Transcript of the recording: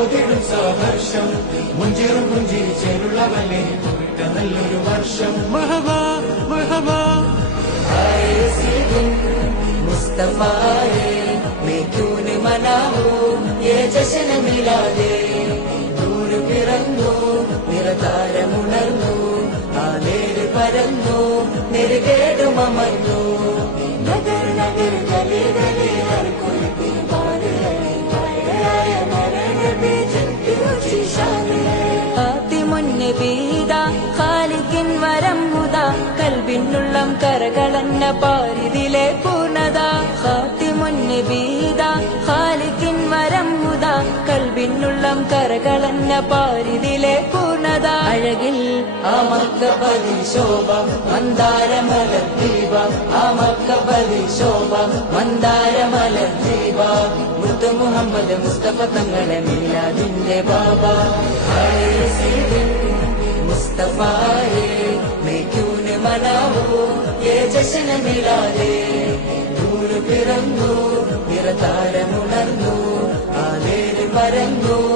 മുതിരും സഹർഷം മുഞ്ചേറും പുഞ്ചിരിച്ചേരുള്ളവനെ വിട്ട നല്ലൊരു വർഷം മഹബ മഹബ मुस्तफाए मैं क्यों न मनाऊं ये जश्न मिला दे ദൂര് പിറന്നു നിറതാരമുണർന്നു ആ നേര് പരന്നു നെരുകേടുമർന്നു നഗർ നഗർ ഗലി കരകളന്ന പാരിതിലെ പൂർണത ഫാത്തിമുന്ന് വീത ഖാലിക്കിൻ വരം മുത കൽവിനുള്ളം കരകളന്ന പാരിതിലെ പൂർണത. അഴകിൽ ആ പരിശോഭ ശോഭ മന്ദാരമല ദീപ. ആ പരിശോഭ ശോഭ മന്ദാരമല ദീപ. മുത്തു മുഹമ്മദ് മുസ്തഫ തങ്ങളെ മീലാദിന്റെ ബാബ. വികസനമില്ലാതെ നൂറ് പിറന്നു നിറതാരമുണർന്നു ആലേര് പരന്നു.